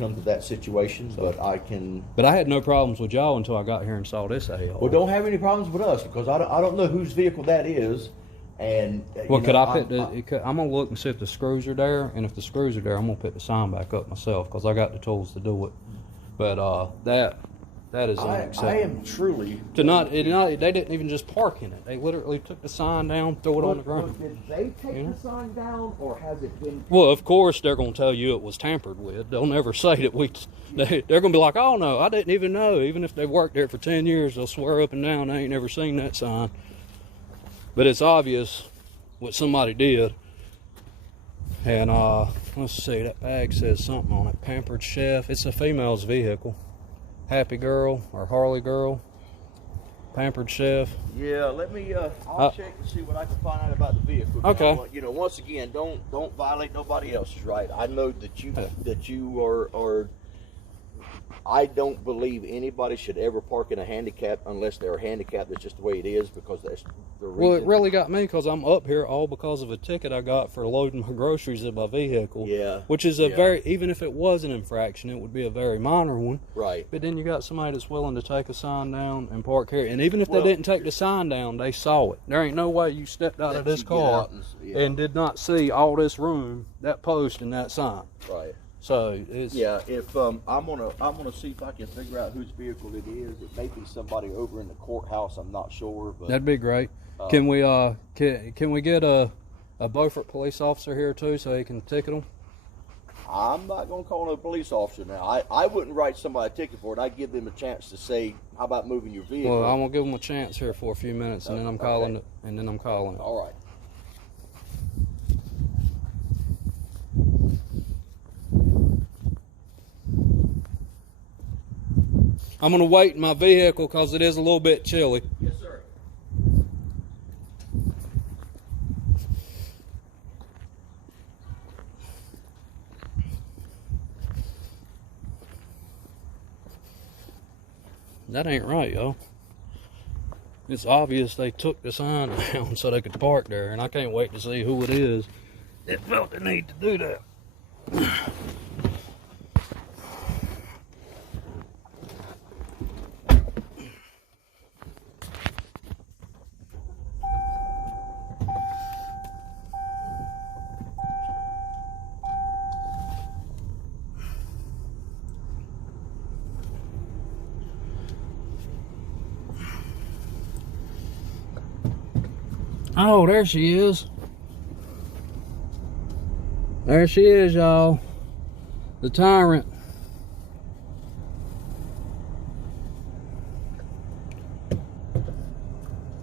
come to that situation, but I can. But I had no problems with y'all until I got here and saw this AR. Well, don't have any problems with us because I don't know whose vehicle that is. And well, could I put I'm gonna look and see if the screws are there, and if the screws are there, I'm gonna put the sign back up myself because I got the tools to do it. But that is unacceptable. I am truly they didn't even just park in it. They literally took the sign down, threw it on the ground. Did they take the sign down, or has it been? Well, of course they're gonna tell you it was tampered with. They'll never say that they're gonna be like, oh no, I didn't even know. Even if they worked there for 10 years, they'll swear up and down they ain't never seen that sign. But it's obvious what somebody did. And let's see, that bag says something on it. Pampered Chef. It's a female's vehicle. Happy Girl or Harley Girl. Pampered Chef. Yeah, let me. I'll check and see what I can find out about the vehicle. Okay. Now, you know, once again, don't violate nobody else's right. I know that you are. I don't believe anybody should ever park in a handicap unless they're handicapped. That's just the way it is because that's the reason. Well, it really got me because I'm up here all because of a ticket I got for loading my groceries in my vehicle. Yeah. Which is even if it was an infraction, it would be a very minor one. Right. But then you got somebody that's willing to take a sign down and park here. And even if they didn't take the sign down, they saw it. There ain't no way you stepped out of this car and did not see all this room, that post and that sign. Right. So it's if I'm gonna see if I can figure out whose vehicle it is. It may be somebody over in the courthouse. I'm not sure, but that'd be great. Can we get a Beaufort police officer here too so he can ticket them? I'm not gonna call no police officer now. I wouldn't write somebody a ticket for it. I'd give them a chance to say, how about moving your vehicle? Well, I'm gonna give them a chance here for a few minutes, and then I'm calling it. And then I'm calling it. All right. I'm going to wait in my vehicle because it is a little bit chilly. Yes, sir. That ain't right, y'all. It's obvious they took the sign down so they could park there, and I can't wait to see who it is that felt the need to do that. Oh, there she is. There she is, y'all. The tyrant.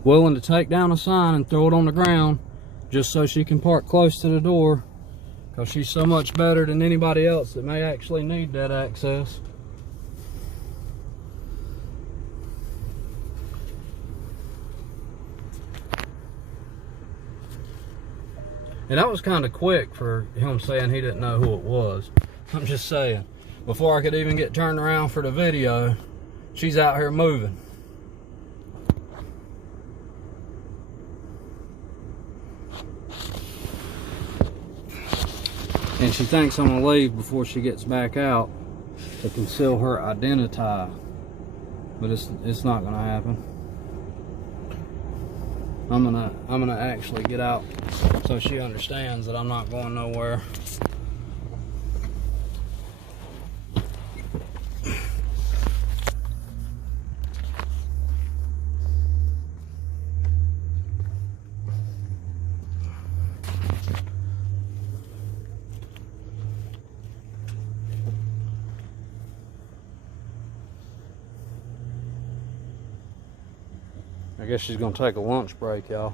Willing to take down a sign and throw it on the ground just so she can park close to the door because she's so much better than anybody else that may actually need that access. And that was kind of quick for him saying he didn't know who it was. I'm just saying, before I could even get turned around for the video, she's out here moving. And she thinks I'm gonna leave before she gets back out to conceal her identity. But it's not gonna happen. I'm gonna actually get out so she understands that I'm not going nowhere. I guess she's gonna take a lunch break, y'all.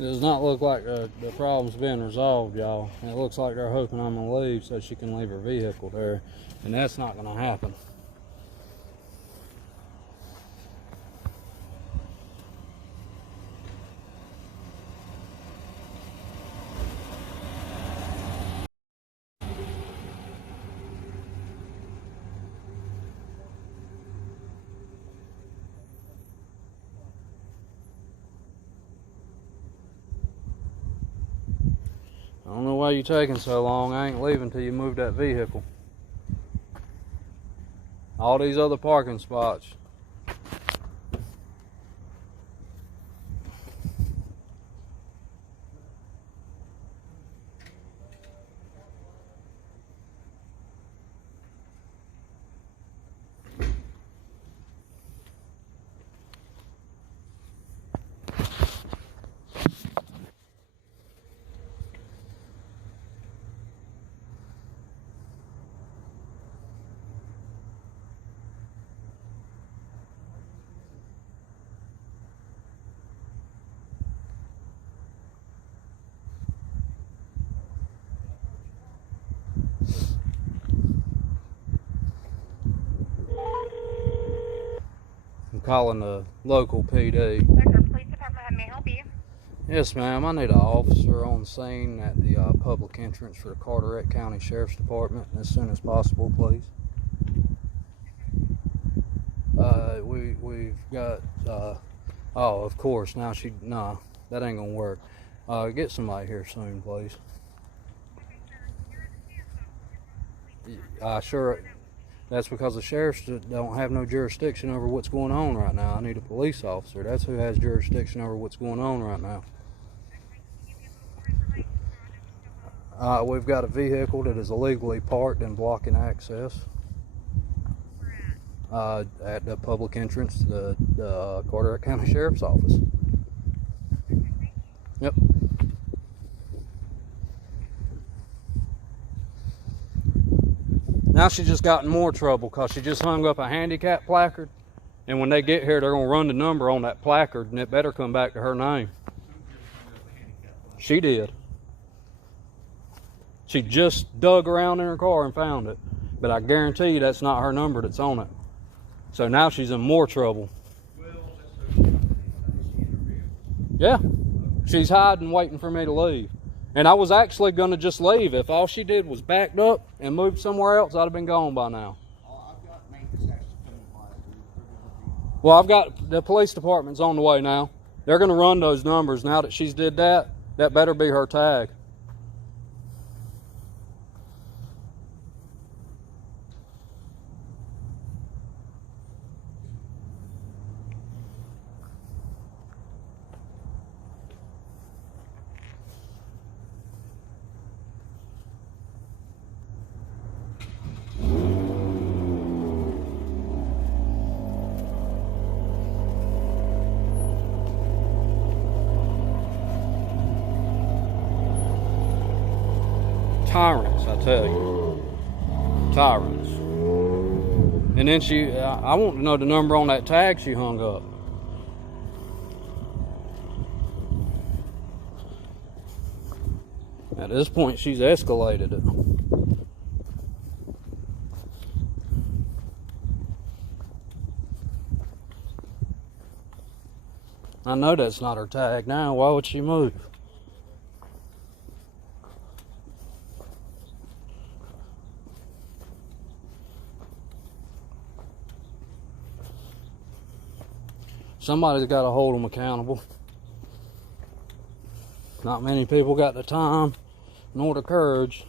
It does not look like the problem's been resolved, y'all. It looks like they're hoping I'm gonna leave so she can leave her vehicle there, and that's not gonna happen. I don't know why you're taking so long. I ain't leaving till you move that vehicle. All these other parking spots. I'm calling the local PD. Police Department, how may I help you? Yes, ma'am. I need an officer on scene at the public entrance for the Carteret County Sheriff's Department as soon as possible, please. We've got. Oh, of course. Now nah, that ain't gonna work. Get somebody here soon, please. Sure. That's because the sheriffs don't have no jurisdiction over what's going on right now. I need a police officer. That's who has jurisdiction over what's going on right now. We've got a vehicle that is illegally parked and blocking access at the public entrance to the Carteret County Sheriff's Office. Yep. Now she just got in more trouble because she just hung up a handicap placard, and when they get here, they're going to run the number on that placard, and it better come back to her name. She did. She just dug around in her car and found it, but I guarantee you that's not her number that's on it. So now she's in more trouble. Yeah, she's hiding, waiting for me to leave. And I was actually going to just leave. If all she did was backed up and moved somewhere else, I'd have been gone by now. I've got maintenance actually coming by. Well, I've got the police department's on the way now. They're going to run those numbers. Now that she's did that, that better be her tag. Tyrants, I tell you. Tyrants. And then I want to know the number on that tag she hung up. At this point, she's escalated it. I know that's not her tag now. Why would she move? Somebody's got to hold them accountable. Not many people got the time nor the courage.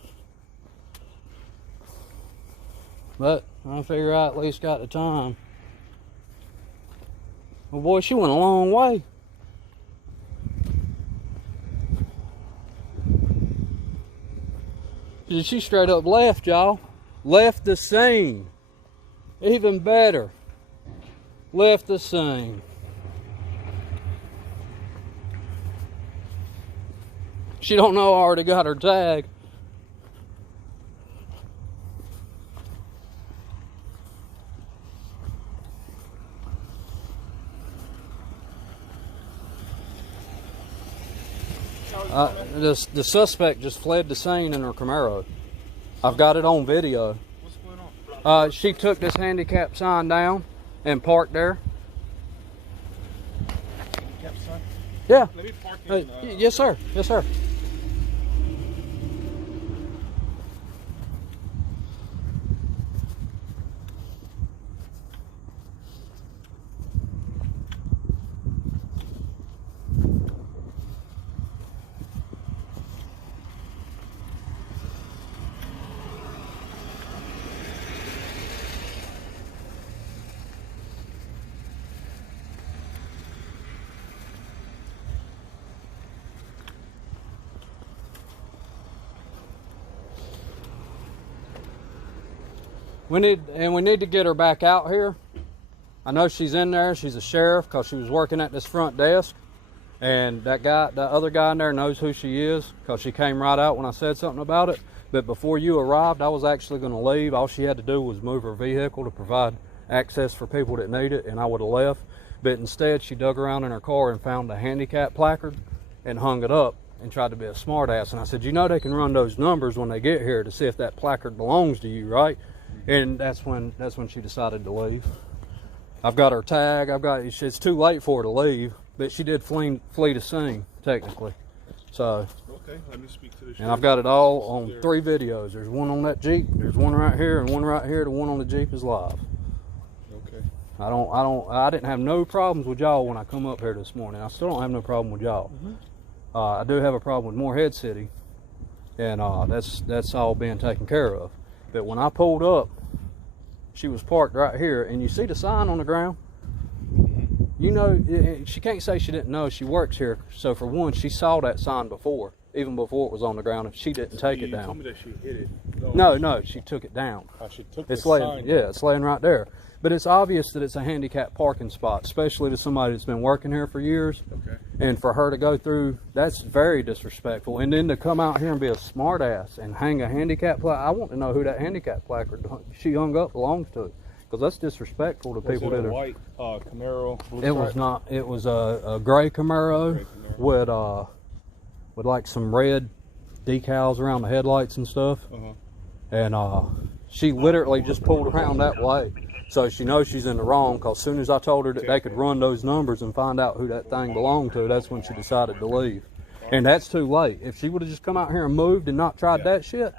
But I figure I at least got the time. Well, boy, she went a long way. She straight up left, y'all. Left the scene. Even better. Left the scene. She don't know I already got her tag. The suspect just fled the scene in her Camaro. I've got it on video. What's going on? She took this handicap sign down and parked there. Yep, son. Yeah. Let me park in. Yes, sir. Yes, sir. We need to get her back out here. I know she's in there. She's a sheriff because she was working at this front desk. And that other guy in there knows who she is because she came right out when I said something about it. But before you arrived, I was actually going to leave. All she had to do was move her vehicle to provide access for people that need it, and I would have left. But instead, she dug around in her car and found a handicap placard and hung it up and tried to be a smartass. And I said, you know they can run those numbers when they get here to see if that placard belongs to you, right? And that's when she decided to leave. I've got her tag. It's too late for her to leave, but she did flee the scene technically. So. Okay, let me speak to the sheriff. And I've got it all on 3 videos. There's one on that Jeep. There's one right here, and one right here. The one on the Jeep is live. Okay. I didn't have no problems with y'all when I come up here this morning. I still don't have no problem with y'all. Mm-hmm. I do have a problem with Morehead City, and that's all being taken care of. But when I pulled up, she was parked right here, and you see the sign on the ground? You know, she can't say she didn't know. She works here. So for one, she saw that sign before, even before it was on the ground, if she didn't take it down. You told me that she hit it. No, she took it down. She took It's the laying, sign yeah, down. it's laying right there. But it's obvious that it's a handicapped parking spot, especially to somebody that's been working here for years. Okay. And for her to go through, that's very disrespectful. And then to come out here and be a smart ass and hang a handicap placard. I want to know who that handicap placard she hung up belongs to, because that's disrespectful to people that are. White Camaro? Blue It was not. It was a gray Camaro, with like some red decals around the headlights and stuff. And she literally just pulled around that way. So she knows she's in the wrong, because as soon as I told her that they could run those numbers and find out who that thing belonged to, that's when she decided to leave. And that's too late. If she would have just come out here and moved and not tried that shit,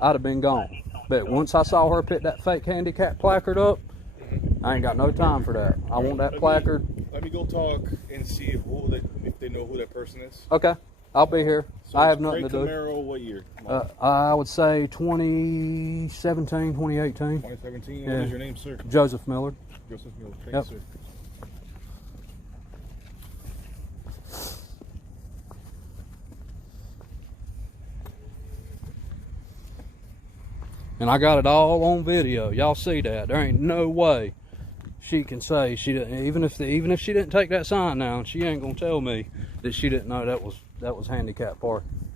I'd have been gone. But once I saw her pick that fake handicap placard up, I ain't got no time for that. I want that placard. Let me go talk and see if they know who that person is. Okay, I'll be here. So I have nothing to do. Camaro, what year? I would say 2017, 2018. 2017. Yeah. What is your name, sir? Joseph Millard. Joseph Miller. Thank Yep. you, sir. And I got it all on video. Y'all see that? There ain't no way she can say she didn't. Even if she didn't take that sign down, she ain't gonna tell me that she didn't know that was handicap parking.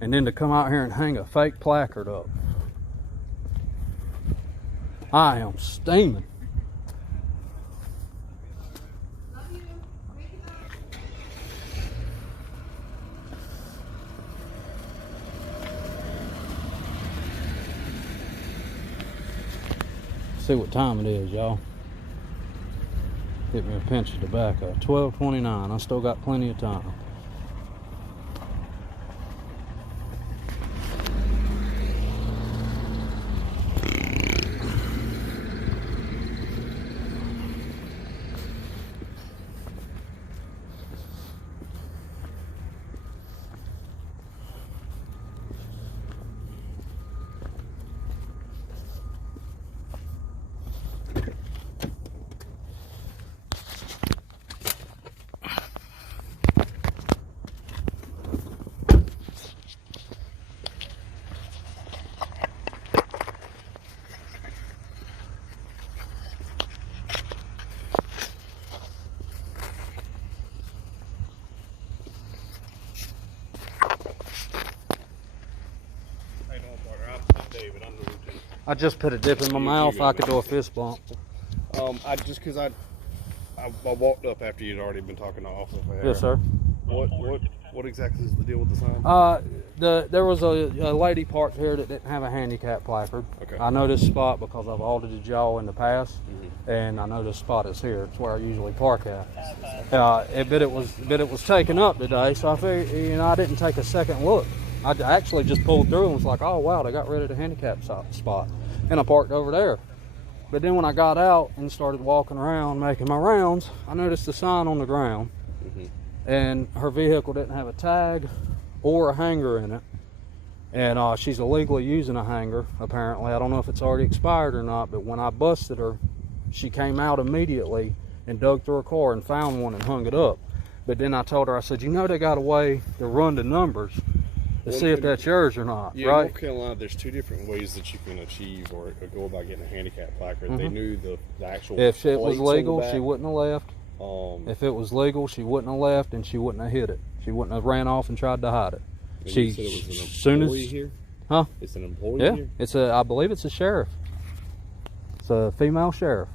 And then to come out here and hang a fake placard up, I am steaming. See what time it is, y'all. Hit me a pinch of tobacco. 12:29. I still got plenty of time. David, I'm the lieutenant. I just put a dip in my mouth. I could do a fist bump. Just because I walked up after you'd already been talking to officer. Yes, sir. What What exactly is the deal with the sign? There was a lady parked here that didn't have a handicap placard. Okay. I know this spot because I've audited y'all in the past, and I know this spot is here. It's where I usually park at. But it was taken up today, so I figured, I didn't take a second look. I actually just pulled through and was like, oh wow, they got rid of the handicap spot, and I parked over there. But then when I got out and started walking around making my rounds, I noticed the sign on the ground, and her vehicle didn't have a tag or a hanger in it, and she's illegally using a hanger apparently. I don't know if it's already expired or not, but when I busted her, she came out immediately and dug through her car and found one and hung it up. But then I told her, I said, they got a way to run the numbers to see if that's yours or not, Yeah, right? in North Carolina, there's two different ways that you can achieve or go about getting a handicap placard. They knew the actual. If it was plates on the legal, back. she wouldn't have left. If it was legal, she wouldn't have left, and she wouldn't have hit it. She wouldn't have ran off and tried to hide it. And She you said it was an soon employee as here? Huh? It's an employee Yeah, here? I believe it's a sheriff. It's a female sheriff.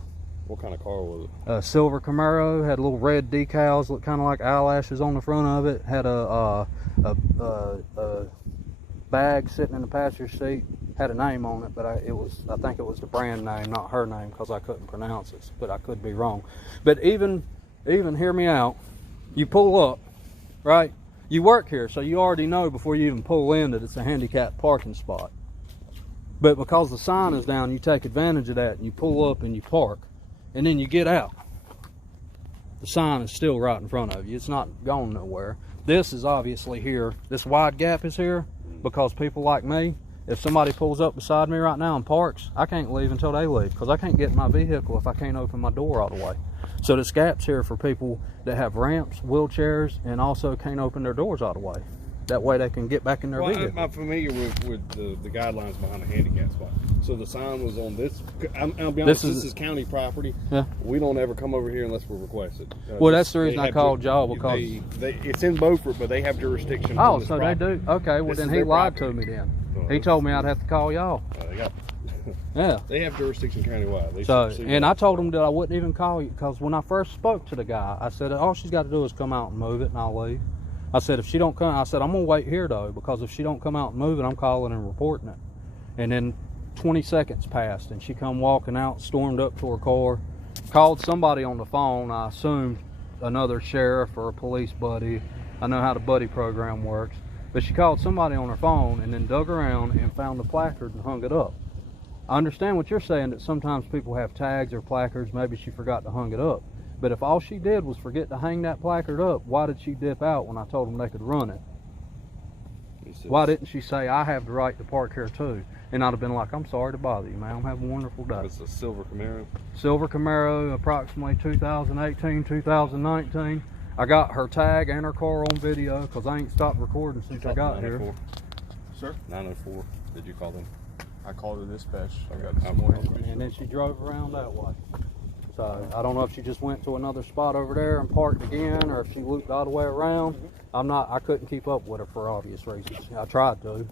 What kind of car was it? A silver Camaro, had little red decals, looked kind of like eyelashes on the front of it. Had a bag sitting in the passenger seat. Had a name on it, but I think it was the brand name, not her name, because I couldn't pronounce it. But I could be wrong. But even hear me out. You pull up, right? You work here, so you already know before you even pull in that it's a handicapped parking spot. But because the sign is down, you take advantage of that and you pull up and you park, and then you get out. The sign is still right in front of you. It's not going nowhere. This is obviously here. This wide gap is here because people like me, if somebody pulls up beside me right now and parks, I can't leave until they leave because I can't get in my vehicle if I can't open my door all the way. So this gap's here for people that have ramps, wheelchairs, and also can't open their doors all the way. That way they can get back in their vehicle. I'm familiar with the guidelines behind a handicap spot. So the sign was on this. I'll be honest, this is county property. Yeah. We don't ever come over here unless we're requested. Well, that's the reason I called y'all, because it's in Beaufort, but they have jurisdiction. Oh, so they do? Okay, well then he lied to me then. He told me I'd have to call y'all. Yeah. They have jurisdiction countywide. So, and I told him that I wouldn't even call you, because when I first spoke to the guy, I said, all she's got to do is come out and move it and I'll leave. I said, if she don't come, I said, I'm going to wait here though, because if she don't come out and move it, I'm calling and reporting it. And then 20 seconds passed and she come walking out, stormed up to her car, called somebody on the phone, I assumed another sheriff or a police buddy. I know how the buddy program works. But she called somebody on her phone and then dug around and found the placard and hung it up. I understand what you're saying, that sometimes people have tags or placards. Maybe she forgot to hang it up. But if all she did was forget to hang that placard up, why did she dip out when I told them they could run it? Why didn't she say, I have the right to park here too? And I'd have been like, I'm sorry to bother you, ma'am. Have a wonderful day. It's a silver Camaro. Silver Camaro, approximately 2018, 2019. I got her tag and her car on video because I ain't stopped recording since I got here. Sir? 904. Did you call them? I called the dispatch. I got some more information. And then she drove around that way. So I don't know if she just went to another spot over there and parked again, or if she looped all the way around. I couldn't keep up with her for obvious reasons. I tried to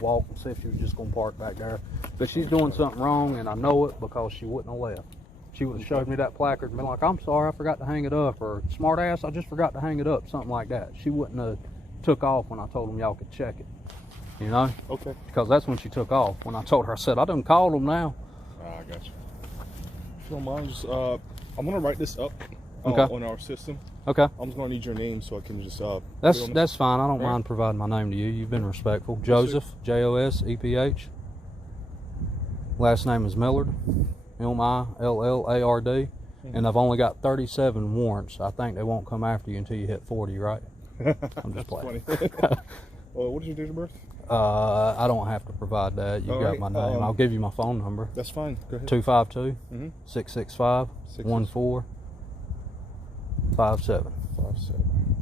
walk and see if she was just gonna park back there. But she's doing something wrong, and I know it because she wouldn't have left. She would have showed me that placard and been like, I'm sorry, I forgot to hang it up, or smart ass, I just forgot to hang it up, something like that. She wouldn't have took off when I told them y'all could check it. You know? Okay. Because that's when she took off. When I told her, I said, I done called them now. I got you. If you don't mind, just, I'm gonna write this up on our system. Okay. I'm just gonna need your name so I can just. That's fine. I don't mind providing my name to you. You've been respectful. Joseph, Joseph. Last name is Millard, Millard, and I've only got 37 warrants. I think they won't come after you until you hit 40, right? I'm just playing. What is your date of birth? I don't have to provide that. You got my name. I'll give you my phone number. That's fine. Go ahead. 252-665-1457.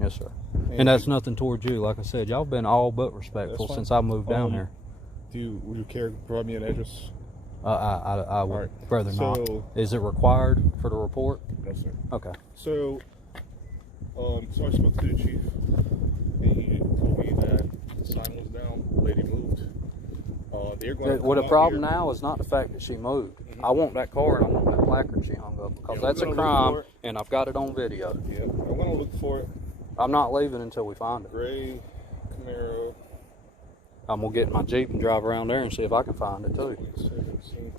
Yes, sir. And that's nothing towards you. Like I said, y'all been all but respectful since I moved down here. Would you care to provide me an address? I would rather not. Is it required for the report? No, sir. Okay. So I spoke to the chief, and he told me that the sign was down, the lady moved. They're going to well, the problem now is not the fact that she moved. I want that car and I want that placard she hung up, because that's a crime, and I've got it on video. Yeah, I'm going to look for it. I'm not leaving until we find it. Gray Camaro. I'm gonna get in my Jeep and drive around there and see if I can find it too. 2017.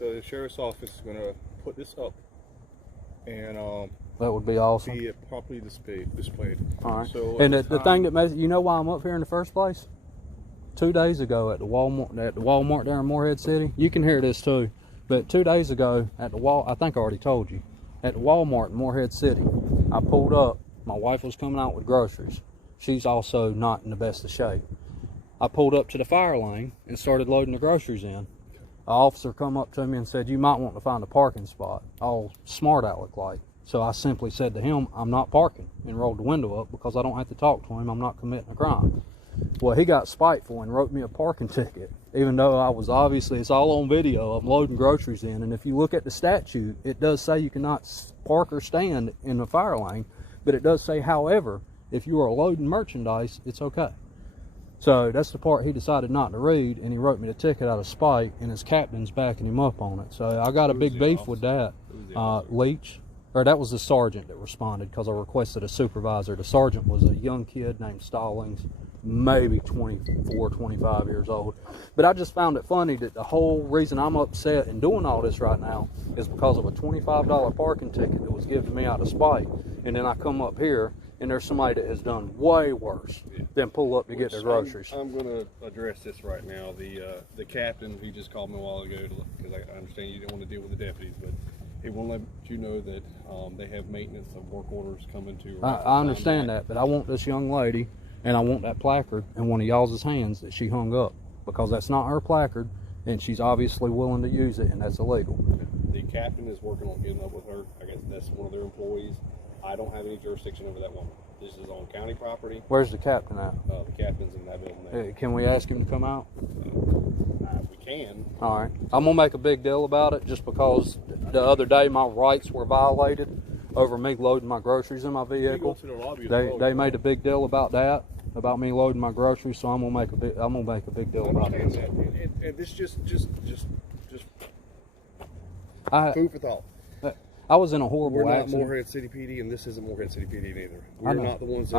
The sheriff's office is gonna put this up, and That would be awesome. be it properly displayed. All right. So And the thing that makes, you know why I'm up here in the first place? 2 days ago at the Walmart there in Morehead City, you can hear this too. But 2 days ago at the I think I already told you, at the Walmart in Morehead City, I pulled up. My wife was coming out with groceries. She's also not in the best of shape. I pulled up to the fire lane and started loading the groceries in. An officer come up to me and said, "You might want to find a parking spot." All smart I look like. So I simply said to him, "I'm not parking," and rolled the window up because I don't have to talk to him. I'm not committing a crime. Well, he got spiteful and wrote me a parking ticket, even though I was obviously, it's all on video, I'm loading groceries in. And if you look at the statute, it does say you cannot park or stand in the fire lane, but it does say, however, if you are loading merchandise, it's okay. So that's the part he decided not to read, and he wrote me the ticket out of spite, and his captain's backing him up on it. So I got a big beef with that. Leach, or that was the sergeant that responded because I requested a supervisor. The sergeant was a young kid named Stallings, maybe 24, 25 years old. But I just found it funny that the whole reason I'm upset and doing all this right now is because of a $25 parking ticket that was given to me out of spite. And then I come up here and there's somebody that has done way worse than pull up to get their groceries. I'm going to address this right now. The captain, he just called me a while ago because I understand you didn't want to deal with the deputies, but he won't let you know that they have maintenance of work orders coming to. I understand that, but I want this young lady, and I want that placard in one of y'all's hands that she hung up, because that's not her placard, and she's obviously willing to use it, and that's illegal. The captain is working on getting up with her. I guess that's one of their employees. I don't have any jurisdiction over that woman. This is on county property. Where's the captain at? The captain's in that building there. Can we ask him to come out? We can. All right. I'm going to make a big deal about it just because the other day my rights were violated over me loading my groceries in my vehicle. They made a big deal about that, about me loading my groceries, so I'm going to make a big deal about this. And this just I, food for thought. I was in a horrible We're not accident. Morehead City PD, and this isn't Morehead City PD either. I We're know. not the ones that